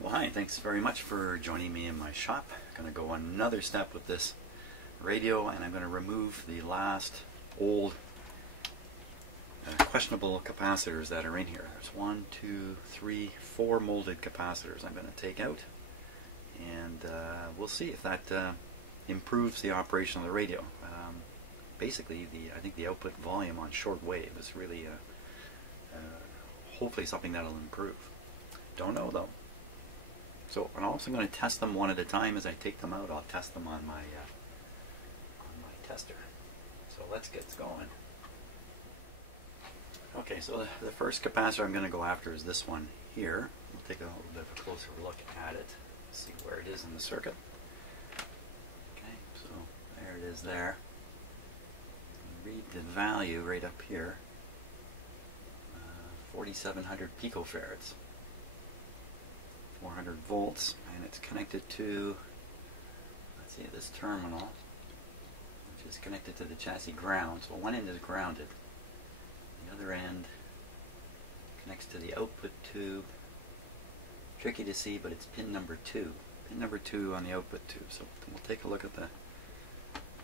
Well, hi, thanks very much for joining me in my shop. I'm going to go another step with this radio, and I'm going to remove the last old questionable capacitors that are in here. There's 1, 2, 3, 4 molded capacitors I'm going to take out, and we'll see if that improves the operation of the radio. Basically, I think the output volume on shortwave is really hopefully something that'll improve. Don't know though. So I'm also going to test them one at a time. As I take them out, I'll test them on my tester. So let's get going. Okay, so the first capacitor I'm going to go after is this one here. We'll take a little bit of a closer look at it, see where it is in the circuit. Okay, so there it is there. Read the value right up here, 4,700 picofarads. 400 volts, and it's connected to, let's see, this terminal, which is connected to the chassis ground. So one end is grounded, the other end connects to the output tube. Tricky to see, but it's pin number 2. Pin number 2 on the output tube. So we'll take a look at the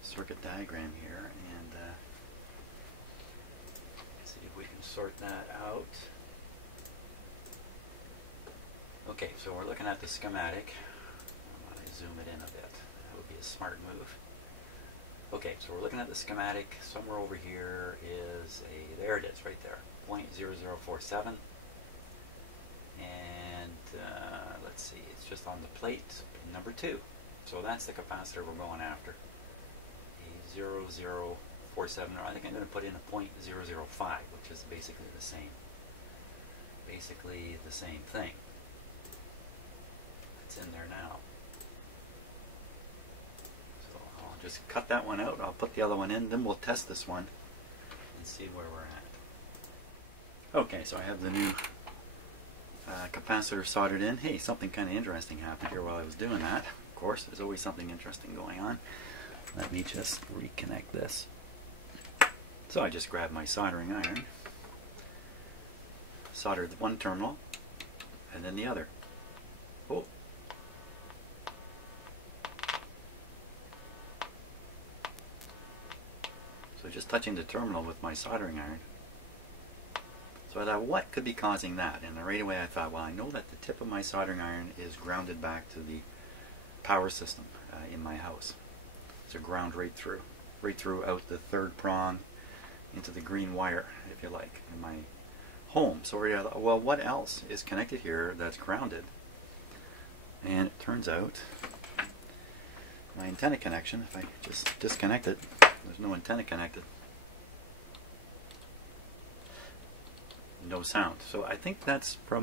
circuit diagram here and see if we can sort that out. Okay, so we're looking at the schematic. I want to zoom it in a bit. That would be a smart move. Okay, so we're looking at the schematic. Somewhere over here is there it is, right there, 0.0047. And let's see, it's just on the plate, pin number 2. So that's the capacitor we're going after. A 0047, or I think I'm going to put in a 0.005, which is basically the same thing. It's in there now. So I'll just cut that one out. I'll put the other one in, then we'll test this one and see where we're at. Okay, so I have the new capacitor soldered in. Hey, something kind of interesting happened here while I was doing that. Of course, there's always something interesting going on. Let me just reconnect this. So I just grabbed my soldering iron, soldered one terminal, and then the other. Oh. So just touching the terminal with my soldering iron. So I thought, what could be causing that? And right away I thought, well, I know that the tip of my soldering iron is grounded back to the power system in my house. So ground right through out the third prong into the green wire, if you like, in my home. So we thought, well, what else is connected here that's grounded? And it turns out my antenna connection, if I just disconnect it, there's no antenna connected. No sound. So I think that's from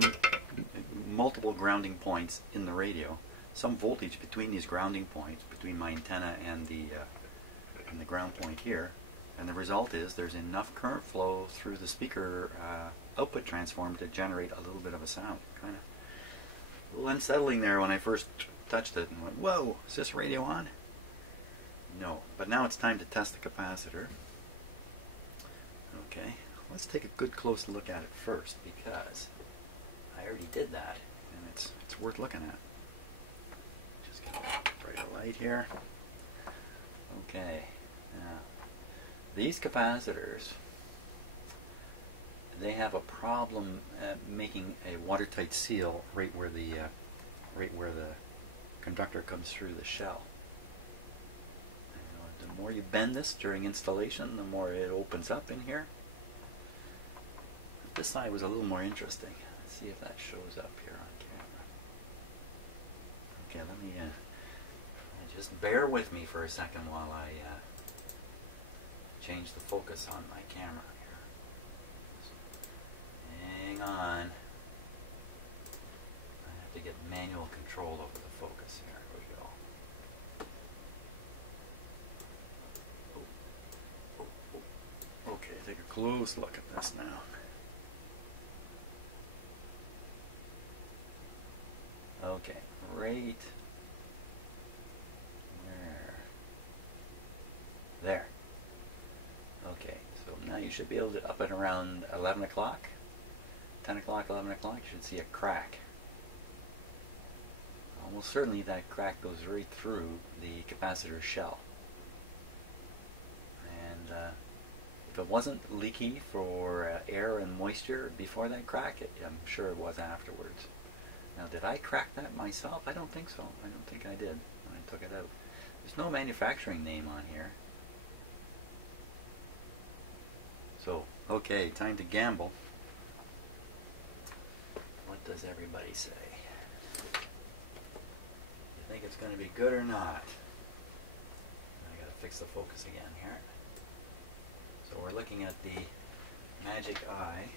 multiple grounding points in the radio. Some voltage between these grounding points, between my antenna and the ground point here. And the result is there's enough current flow through the speaker output transformer to generate a little bit of a sound. Kind of a little unsettling there when I first touched it and went, whoa, is this radio on? No, but now it's time to test the capacitor. Okay, let's take a good close look at it first, because I already did that and it's worth looking at. Just get a brighter light here. Okay, now these capacitors, they have a problem making a watertight seal right where the conductor comes through the shell. The more you bend this during installation, the more it opens up in here. This side was a little more interesting. Let's see if that shows up here on camera. Okay, let me just bear with me for a second while I change the focus on my camera here. Hang on. I have to get manual control over the focus here. Here we go. Okay, take a close look at this now. Okay, right there. Okay, so now you should be able to, up at around 11 o'clock, 10 o'clock, 11 o'clock, you should see a crack. almost certainly that crack goes right through the capacitor shell. And if it wasn't leaky for air and moisture before that crack, I'm sure it was afterwards. Now, did I crack that myself? I don't think so. I don't think I did when I took it out. There's no manufacturing name on here. So, okay, time to gamble. What does everybody say? You think it's going to be good or not? I got to fix the focus again here. So we're looking at the Magic Eye.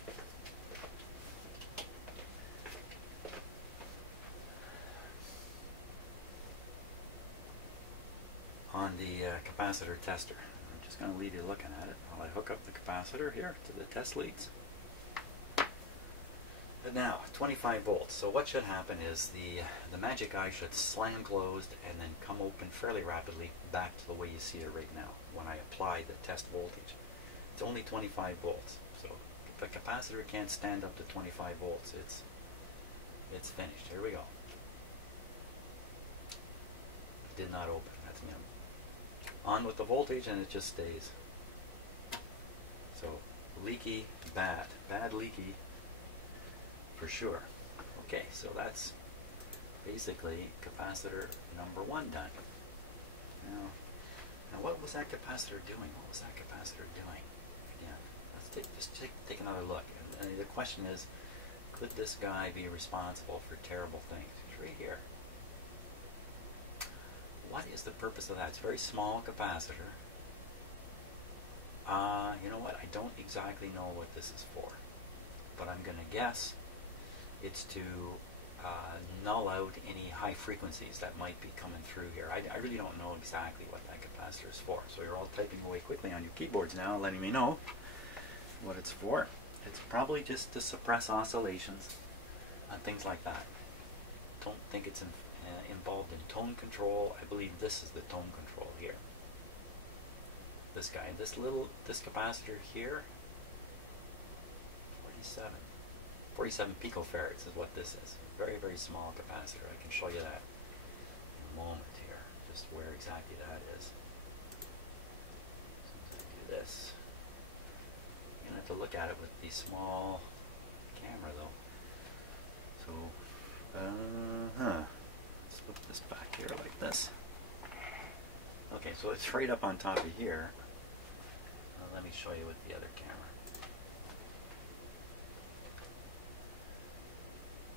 On the capacitor tester. I'm just going to leave you looking at it while I hook up the capacitor here to the test leads. But now, 25 volts. So what should happen is the Magic Eye should slam closed and then come open fairly rapidly back to the way you see it right now when I apply the test voltage. It's only 25 volts. So if a capacitor can't stand up to 25 volts, it's finished. Here we go. It did not open. That's me. On with the voltage and it just stays. So leaky, bad leaky for sure. Okay, so that's basically capacitor number 1 done. Now what was that capacitor doing? What was that capacitor doing? Again, let's take another look. And the question is, could this guy be responsible for terrible things? It's right here. What is the purpose of that? It's a very small capacitor. You know what? I don't exactly know what this is for, but I'm going to guess it's to null out any high frequencies that might be coming through here. I really don't know exactly what that capacitor is for. So you're all typing away quickly on your keyboards now, letting me know what it's for. It's probably just to suppress oscillations and things like that. Don't think it's involved in tone control. I believe this is the tone control here. This guy, this capacitor here, 47 picofarads is what this is. Very, very small capacitor. I can show you that in a moment here, just where exactly that is. So I do this. You're going to have to look at it with the small camera though. So, let's flip this back here like this. Okay, so it's right up on top of here. Let me show you with the other camera.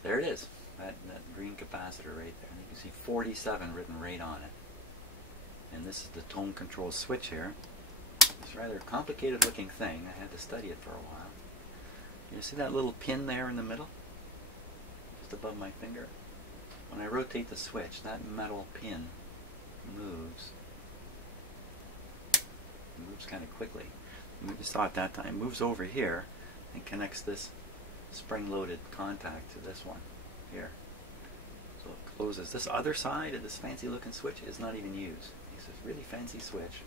There it is, that green capacitor right there. And you can see 47 written right on it. And this is the tone control switch here. It's a rather complicated looking thing. I had to study it for a while. You see that little pin there in the middle? Just above my finger? When I rotate the switch, that metal pin moves. It moves kind of quickly. We saw it that time. It moves over here and connects this spring-loaded contact to this one here. So it closes. This other side of this fancy-looking switch is not even used. It's this really fancy switch.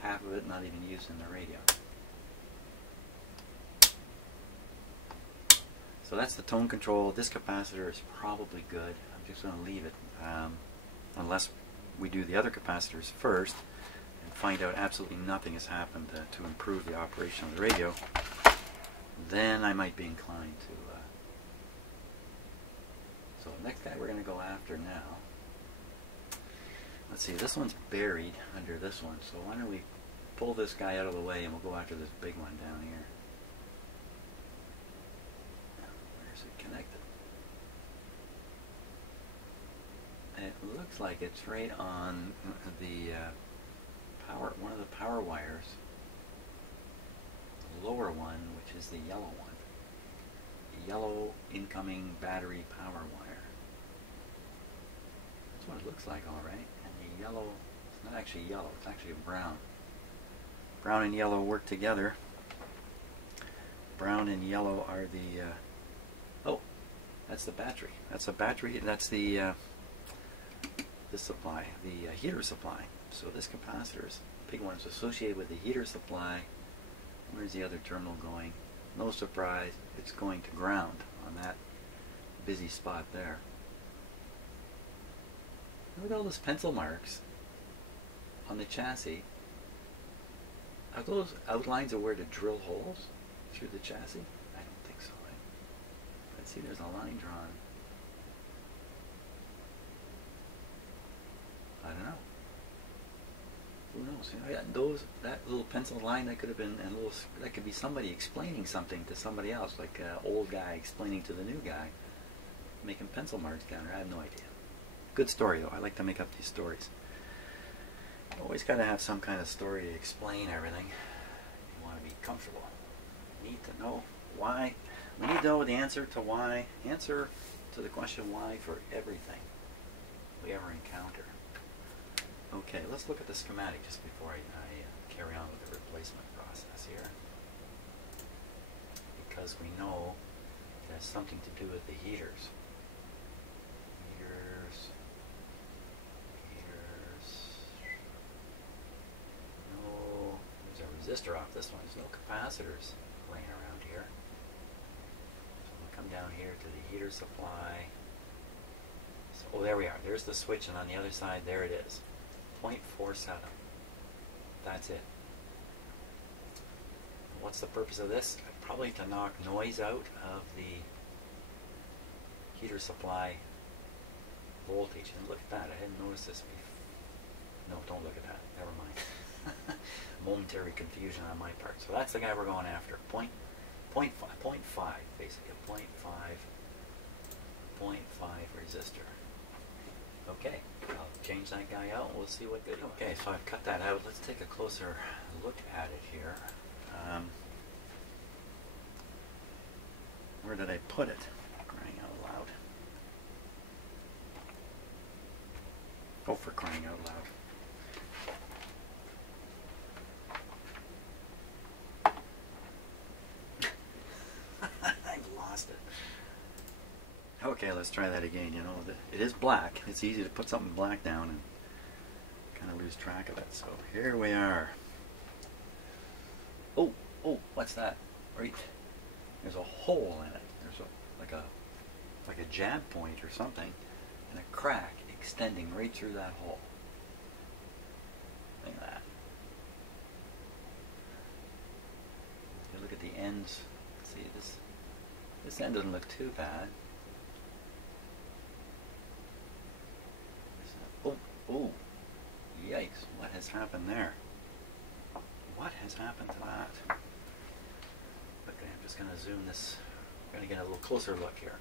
Half of it not even used in the radio. So that's the tone control. This capacitor is probably good. I'm just going to leave it unless we do the other capacitors first and find out absolutely nothing has happened to improve the operation of the radio. Then I might be inclined to. So next guy we're going to go after now. Let's see, this one's buried under this one, so why don't we pull this guy out of the way and we'll go after this big one down here. Where's it connected? It looks like it's right on the one of the power wires. Lower one, which is the yellow one. The yellow incoming battery power wire. That's what it looks like, all right. And the yellow, it's not actually yellow, it's actually brown. Brown and yellow work together. Brown and yellow are the, oh, that's the battery. That's a battery, that's the supply, the heater supply. So this capacitor is, the big one is associated with the heater supply. Where's the other terminal going? No surprise, it's going to ground on that busy spot there. Look at all those pencil marks on the chassis. Are those outlines of where to drill holes through the chassis? I don't think so. Let's see, there's a line drawn. I don't know. Who knows? You know, that little pencil line, that could have been, and that could be somebody explaining something to somebody else, like an old guy explaining to the new guy, making pencil marks down there. I have no idea. Good story though. I like to make up these stories. Always got to have some kind of story to explain everything. You want to be comfortable. You need to know why. We need to know the answer to why. Answer to the question why for everything we ever encounter. Okay, let's look at the schematic just before I carry on with the replacement process here. Because we know it has something to do with the heaters. No, there's a resistor off this one. There's no capacitors laying around here. So we'll come down here to the heater supply. So, oh, there we are. There's the switch, and on the other side, there it is. 0.47. That's it. What's the purpose of this? Probably to knock noise out of the heater supply voltage. And look at that. I hadn't noticed this before. No, don't look at that. Never mind. Momentary confusion on my part. So that's the guy we're going after. 0.5, basically. 0.5 resistor. Okay, I'll change that guy out and we'll see what good. Okay, so I've cut that out. Let's take a closer look at it here. Where did I put it? Crying out loud. Oh, for crying out loud. I've lost it. Okay, let's try that again. You know, it is black. It's easy to put something black down and kind of lose track of it. So here we are. Oh, what's that? Right, there's a hole in it. There's like a jab point or something, and a crack extending right through that hole. Look at that. You look at the ends. See, this end doesn't look too bad. Oh, yikes, what has happened there? What has happened to that? Okay, I'm just going to zoom this. I'm going to get a little closer look here.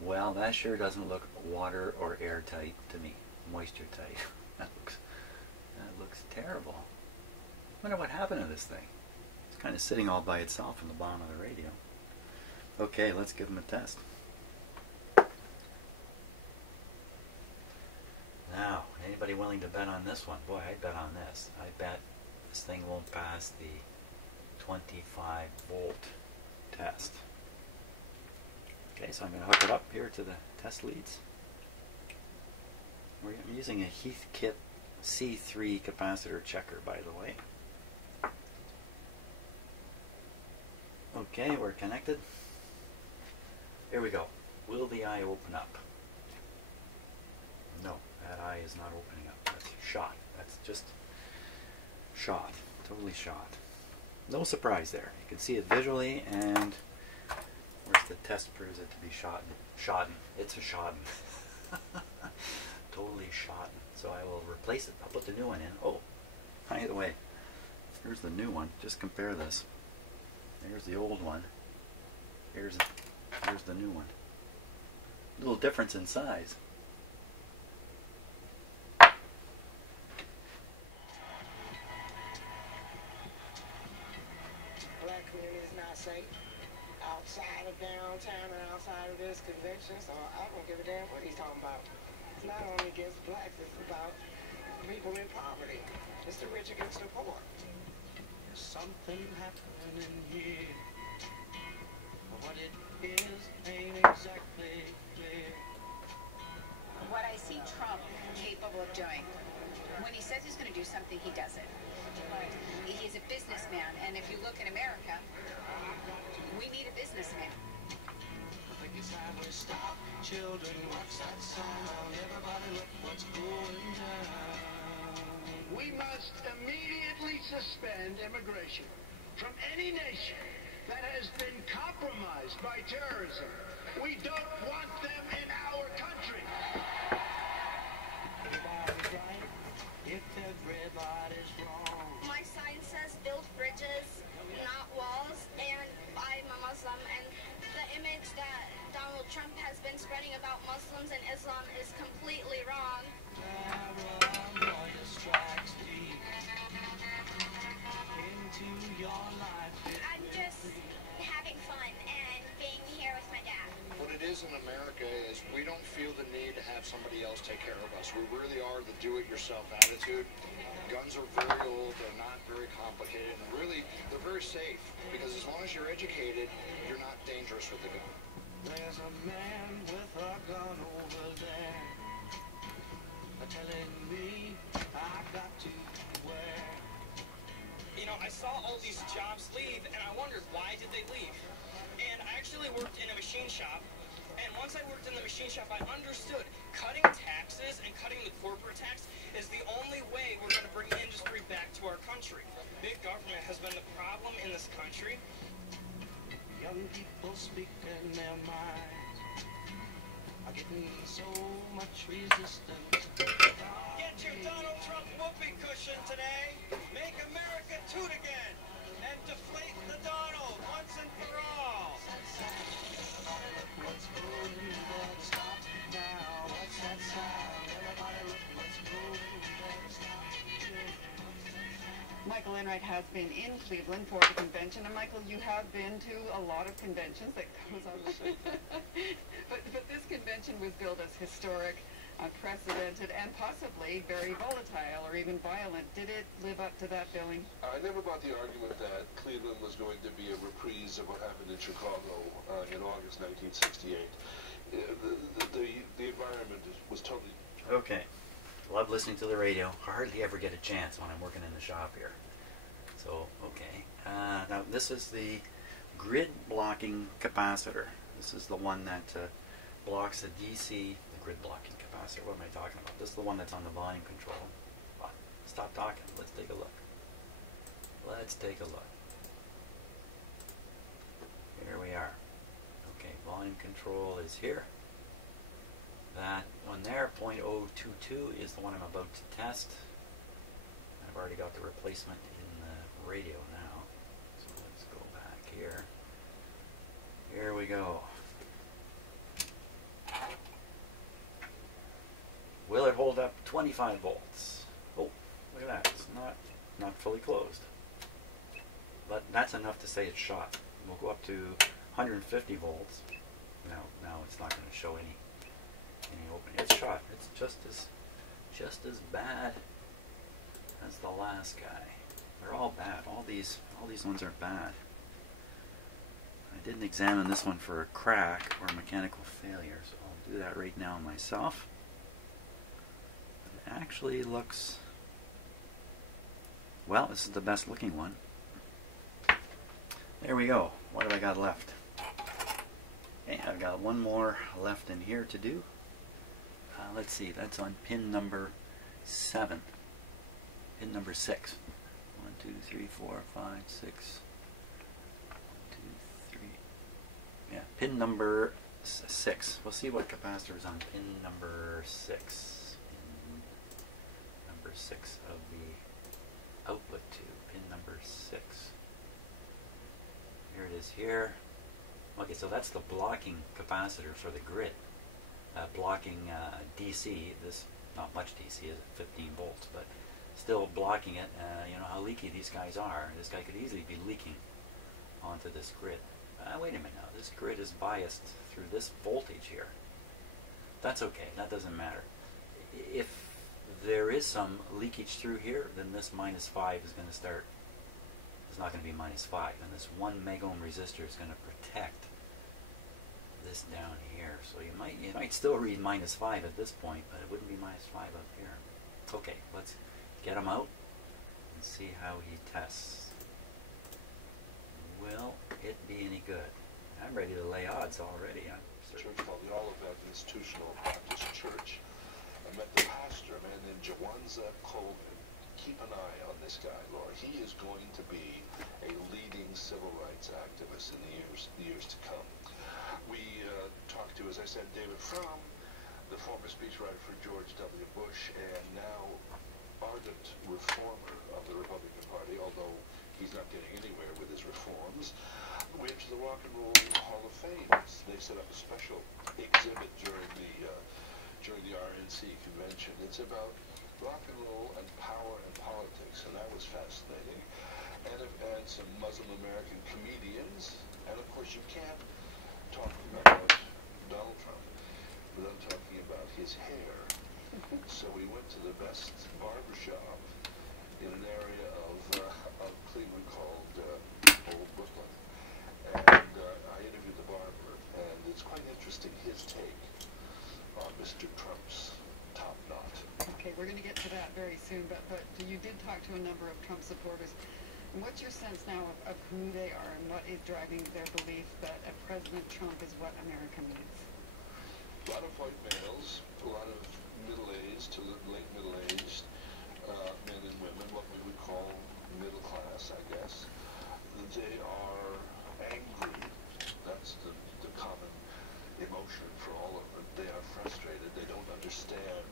Well, that sure doesn't look water or airtight to me. Moisture tight. That looks terrible. I wonder what happened to this thing. It's kind of sitting all by itself in the bottom of the radio. Okay, let's give them a test. Now, anybody willing to bet on this one? Boy, I'd bet on this. I bet this thing won't pass the 25 volt test. Okay, so I'm going to hook it up here to the test leads. I'm using a Heathkit C3 capacitor checker, by the way. Okay, we're connected. Here we go. Will the eye open up? No, that eye is not opening up. That's shot. That's just shot. Totally shot. No surprise there. You can see it visually, and where's the test proves it to be shot? It's a shot. Totally shot. So I will replace it. I'll put the new one in. Oh, by the way, here's the new one. Just compare this. Here's the old one. Here's the new one. Little difference in size. Black community is not safe outside of downtown and outside of this convention, so I don't give a damn what he's talking about. It's not only against blacks, it's about people in poverty. It's the rich against the poor. There's something happening here. What it is do something he doesn't. He's a businessman, and if you look in America, we need a businessman. Stop, children, what's that sound? Everybody look what's going down. We must immediately suspend immigration from any nation that has been compromised by terrorism. We don't want them in our country. Everybody's right if everybody's wrong. My sign says build bridges, not walls, and I'm a Muslim, and the image that Donald Trump has been spreading about Muslims and Islam is completely wrong. I'm just having fun and being here with my dad. What it is in America is we don't feel the need to have somebody else take care of us. We really are the do-it-yourself attitude. Guns are very old, they're not very complicated, and really, they're very safe, because as long as you're educated, you're not dangerous with the gun. There's a man with a gun over there telling me I got to beware. You know, I saw all these jobs leave, and I wondered, why did they leave? And I actually worked in a machine shop, and once I worked in the machine shop, I understood cutting taxes and cutting the corporate tax is the only way we're going to bring industry back to our country. Big government has been the problem in this country. Young people speaking their minds are getting so much resistance. Get your Donald Trump whoopee cushion today. Make America toot again. And deflate the Donald once and for all. What's going on? Stop now. What's that sound? Everybody look what's going on. Stop. Michael Enright has been in Cleveland for the convention, and Michael, you have been to a lot of conventions that goes on. but this convention was billed as historic, unprecedented, and possibly very volatile or even violent. Did it live up to that billing? I never bought the argument that Cleveland was going to be a reprise of what happened in Chicago in August 1968. The environment was totally... Okay. Love listening to the radio. Hardly ever get a chance when I'm working in the shop here. So, okay. Now, this is the grid blocking capacitor. This is the one that blocks the DC, the grid blocking capacitor. What am I talking about? This is the one that's on the volume control. Well, stop talking. Let's take a look. Let's take a look. Here we are. Okay, volume control is here. That one there, 0.022, is the one I'm about to test. I've already got the replacement in the radio now. So let's go back here. Here we go. Will it hold up 25 volts? Oh, look at that. It's not fully closed. But that's enough to say it's shot. We'll go up to 150 volts. Now it's not going to show any opening. It's shot. It's just as bad as the last guy. They're all bad. All these ones are bad. I didn't examine this one for a crack or mechanical failure, so I'll do that right now myself. But it actually looks, well, this is the best looking one. There we go. What have I got left? Okay, I've got one more left in here to do. Let's see, that's on pin number 7. Pin number 6. 1, 2, 3, 4, 5, 6. 1, 2, 3. Yeah, pin number 6. We'll see what capacitor is on pin number 6. Pin number 6 of the output tube. Pin number 6. Here it is here. Okay, so that's the blocking capacitor for the grid. Blocking DC, this not much DC, is 15 volts, but still blocking it. You know how leaky these guys are. This guy could easily be leaking onto this grid. Wait a minute now, this grid is biased through this voltage here. That's okay, that doesn't matter. If there is some leakage through here, then this -5 is going to start, it's not going to be -5, and this 1 megohm resistor is going to protect this down here. So you might still read -5 at this point, but it wouldn't be -5 up here. Okay, let's get him out and see how he tests. Will it be any good? I'm ready to lay odds already. A church called the Olivet Institutional Baptist Church. I met the pastor, a man named Jawanza Coleman. Keep an eye on this guy, Laura. He is going to be a leading civil rights activist in the years to come. We talked to, as I said, David Fromm, the former speechwriter for George W. Bush, and now ardent reformer of the Republican Party, although he's not getting anywhere with his reforms. We went to the Rock and Roll Hall of Fame. They set up a special exhibit during the RNC convention. It's about rock and roll and power and politics, and that was fascinating. And some Muslim American comedians, and of course you can't talk about Donald Trump without talking about his hair. So we went to the best barbershop in an area of Cleveland called Old Brooklyn. And I interviewed the barber, and it's quite interesting, his take on Mr. Trump's top knot. Okay, we're going to get to that very soon, but you did talk to a number of Trump supporters. And what's your sense now of who they are and what is driving their belief that President Trump is what America needs? A lot of white males, a lot of middle-aged to late middle-aged men and women, what we would call middle class, I guess. They are angry. That's the common emotion for all of them. They are frustrated. They don't understand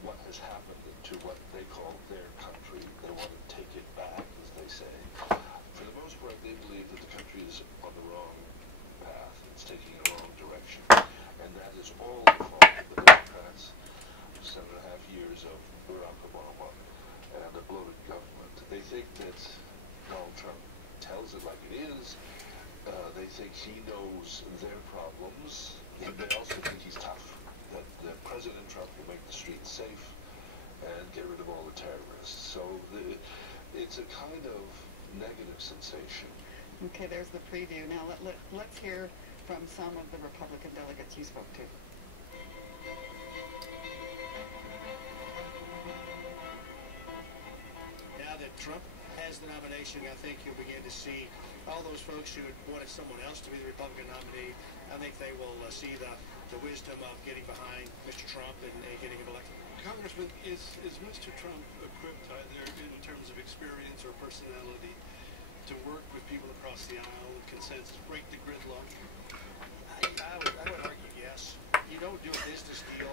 what has happened to what they call their country. They want to take it back, as they say. For the most part, they believe that the country is on the wrong path. It's taking a wrong direction. And that is all the fault of the Democrats. 7.5 years of Barack Obama and a bloated government. They think that Donald Trump tells it like it is. They think he knows their problems. They also think he's tough. That President Trump will make the streets safe and get rid of all the terrorists. So it's a kind of negative sensation. Okay, there's the preview. Now let's hear from some of the Republican delegates you spoke to. Now that Trump has the nomination, I think you'll begin to see all those folks who wanted someone else to be the Republican nominee. I think they will see the wisdom of getting behind Mr. Trump and getting him elected. Congressman, is Mr. Trump equipped either in terms of experience or personality to work with people across the aisle with consensus, break the gridlock? I would argue yes. You don't do a business deal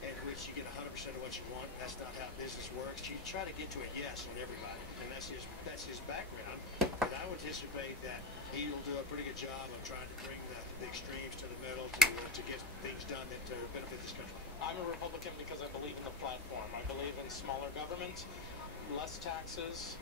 in which you get 100% of what you want. That's not how business works. You try to get to a yes on everybody, and that's his background. And I would anticipate that he'll do a pretty good job of trying to bring the extremes to the middle to get things done that benefit this country. I'm a Republican because I believe in the platform. I believe in smaller government, less taxes,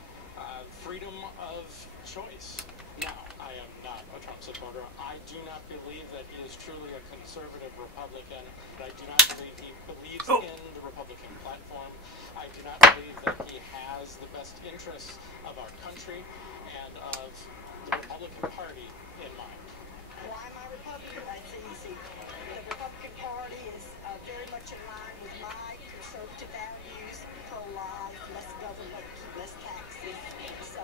freedom of choice. No, I am not a Trump supporter. I do not believe that he is truly a conservative Republican. I do not believe he believes in the Republican platform. I do not believe that he has the best interests of our country and of the Republican Party in mind. Why am I Republican? That's easy. The Republican Party is very much in line with my conservative values, pro-life, less government, less taxes. So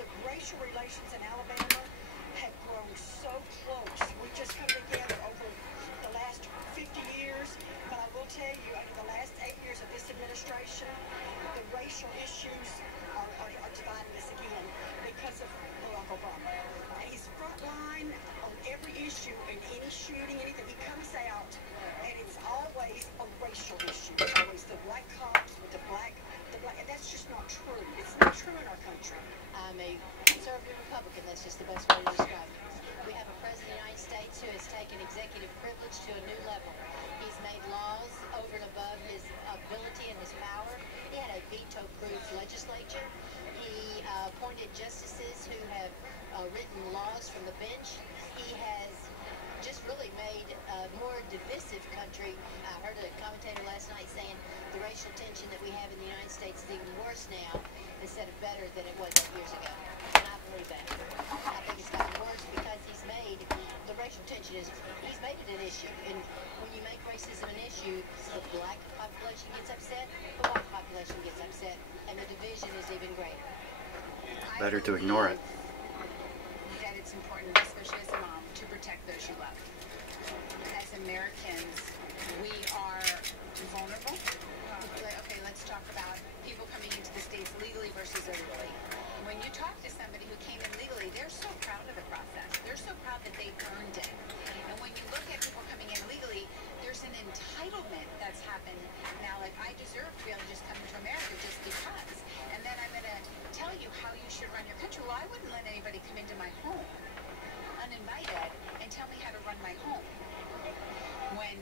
the racial relations in Alabama have grown so close. We just come together over the last 50 years, but I will tell you, over the last 8 years of this administration, the racial issues are dividing us again because of Barack Obama. He's frontline on every issue, in any shooting, anything. He comes out, and it's always a racial issue. It's always the black cops with the black, and that's just not true. It's not true in our country. I'm a conservative Republican. That's just the best way to describe it. We have a president of the United States who has taken executive privilege to a new level. He's made laws over and above his ability and his power. He had a veto-proof legislature. He appointed justices who have written laws from the bench. He has just really made a more divisive country. I heard a commentator last night saying the racial tension that we have in the United States is even worse now instead of better than it was 8 years ago. And I believe that. I think it's gotten worse because he's made the racial tension he's made it an issue. And when you make racism an issue, the black population gets upset, the white population population gets upset, and the division is even greater. Better to ignore it. That it's important, especially as a mom, to protect those you love. As Americans, we are vulnerable. Okay, let's talk about people coming into the States legally versus illegally. When you talk to somebody who came in legally, they're so proud of the process. They're so proud that they earned it. And when you look at people coming in illegally, there's an entitlement that's happened now. Like, I deserve to be able to just come into America just because. And then I'm going to tell you how you should run your country. Well, I wouldn't let anybody come into my home uninvited and tell me how to run my home. When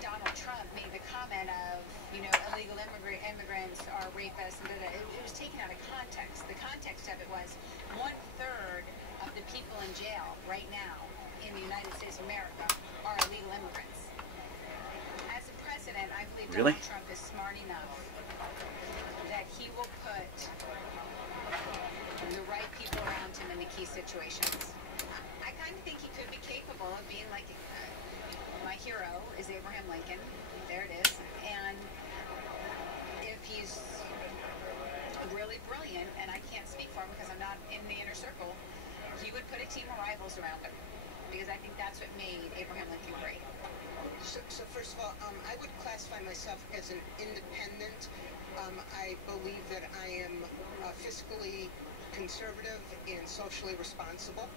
Donald Trump made the comment of, you know, illegal immigrants are rapists, and it was taken out of context. The context of it was 1/3 of the people in jail right now in the United States of America are illegal immigrants. As a president, I believe Donald Trump is smart enough that he will put the right people around him in the key situations. I kind of think he could be capable of being like, my hero is Abraham Lincoln. There it is. And if he's really brilliant, and I can't speak for him because I'm not in the inner circle, he would put a team of rivals around him. Because I think that's what made Abraham Lincoln great. So first of all, I would classify myself as an independent. I believe that I am fiscally conservative and socially responsible.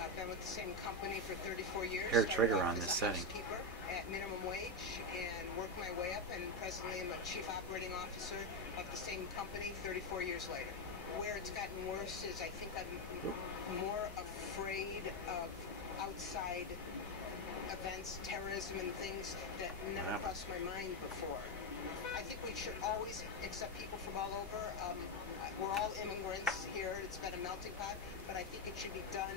I've been with the same company for 34 years. Hair trigger on this setting. At minimum wage and worked my way up, and presently I'm a chief operating officer of the same company 34 years later. Where it's gotten worse is I think I'm more afraid of outside events, terrorism and things that never crossed my mind before. I think we should always accept people from all over. We're all immigrants here. It's been a melting pot, but I think it should be done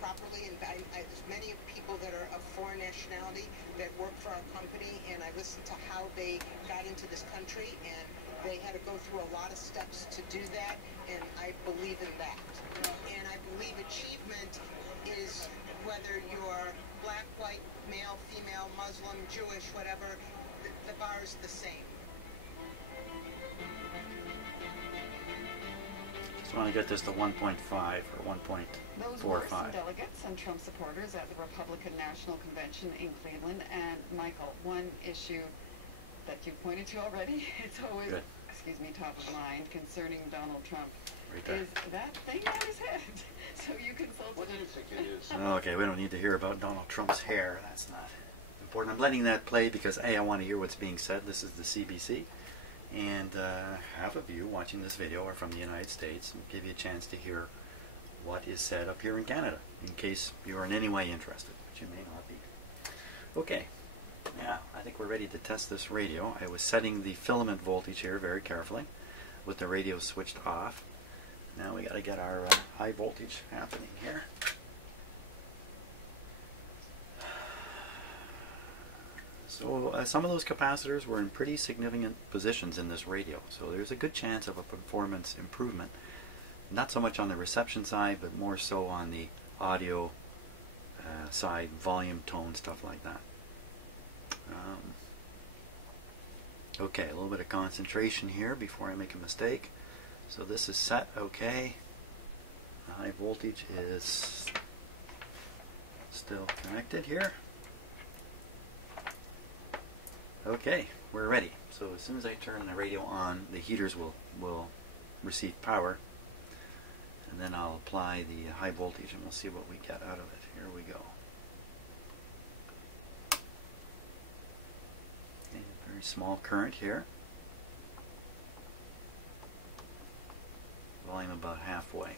properly. And there's many people that are of foreign nationality that work for our company, and I listened to how they got into this country, and they had to go through a lot of steps to do that, and I believe in that. And I believe achievement is whether you're black, white, male, female, Muslim, Jewish, whatever, the bar is the same. Just want to get this to 1.5 or 1.45. Those were some delegates and Trump supporters at the Republican National Convention in Cleveland. And Michael, one issue that you pointed to already, it's always, excuse me, top of mind concerning Donald Trump, is that thing on his head. So you consulted. What do you think it is? Okay, we don't need to hear about Donald Trump's hair. That's not important. I'm letting that play because A, I want to hear what's being said. This is the CBC. And half of you watching this video are from the United States, and give you a chance to hear what is said up here in Canada, in case you are in any way interested, which you may not be. Okay, yeah, I think we're ready to test this radio. I was setting the filament voltage here very carefully with the radio switched off. Now we got to get our high voltage happening here. So some of those capacitors were in pretty significant positions in this radio, so there's a good chance of a performance improvement. Not so much on the reception side, but more so on the audio side, volume, tone, stuff like that. Okay, a little bit of concentration here before I make a mistake. So this is set okay. The high voltage is still connected here. Okay, we're ready. So as soon as I turn the radio on, the heaters will receive power, and then I'll apply the high voltage and we'll see what we get out of it. Here we go. Okay, very small current here. Volume about halfway.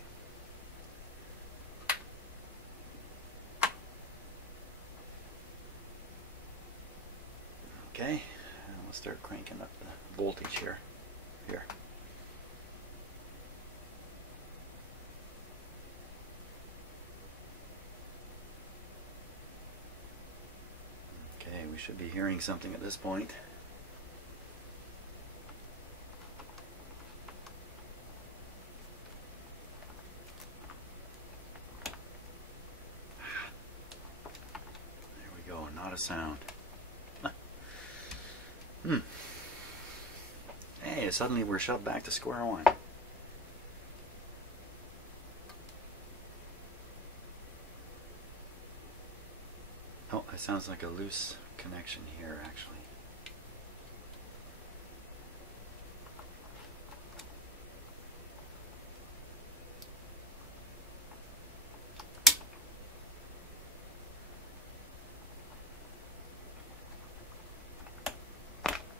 Okay, and we'll start cranking up the voltage here. Okay, we should be hearing something at this point. There we go, not a sound. Hey, suddenly we're shoved back to square one. Oh, it sounds like a loose connection here, actually.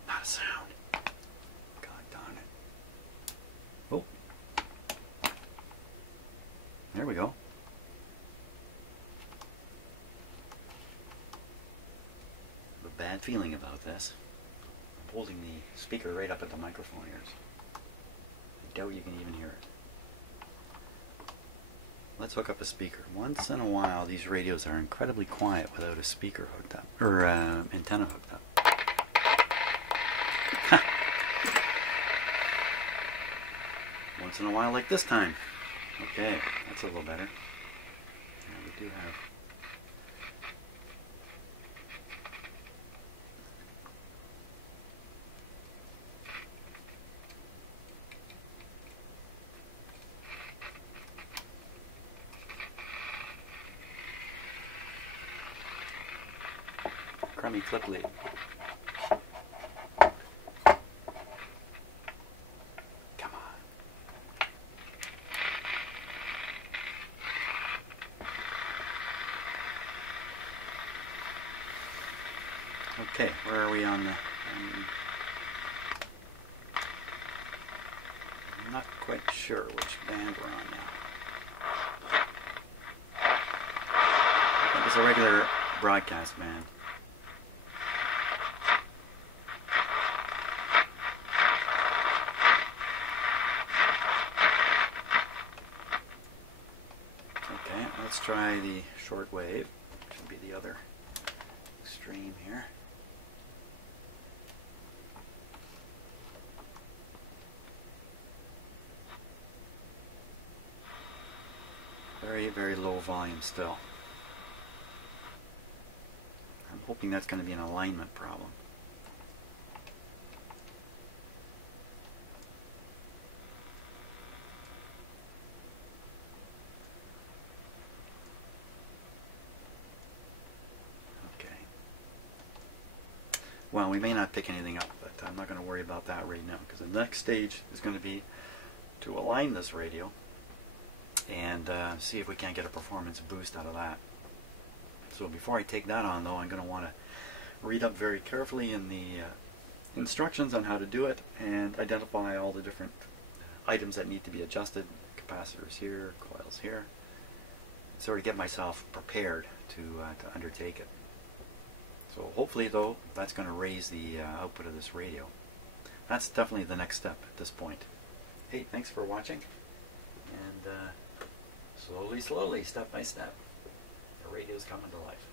Not a sound. God darn it. Oh. There we go. Bad feeling about this. I'm holding the speaker right up at the microphone ears. I doubt you can even hear it. Let's hook up a speaker. Once in a while, these radios are incredibly quiet without a speaker hooked up, or antenna hooked up. Once in a while, like this time. Okay, that's a little better. Yeah, we do have. Crummy clip lead. Come on. Okay, where are we on the... I'm not quite sure which band we're on now. I think it's a regular broadcast band. Let's try the short wave, which should be the other extreme here. Very, very low volume still. I'm hoping that's going to be an alignment problem. Well, we may not pick anything up, but I'm not going to worry about that right now, because the next stage is going to be to align this radio and see if we can't get a performance boost out of that. So before I take that on, though, I'm going to want to read up very carefully in the instructions on how to do it and identify all the different items that need to be adjusted, capacitors here, coils here, sort of get myself prepared to undertake it. So hopefully, though, that's going to raise the output of this radio. That's definitely the next step at this point. Hey, thanks for watching. And slowly, slowly, step by step, the radio's coming to life.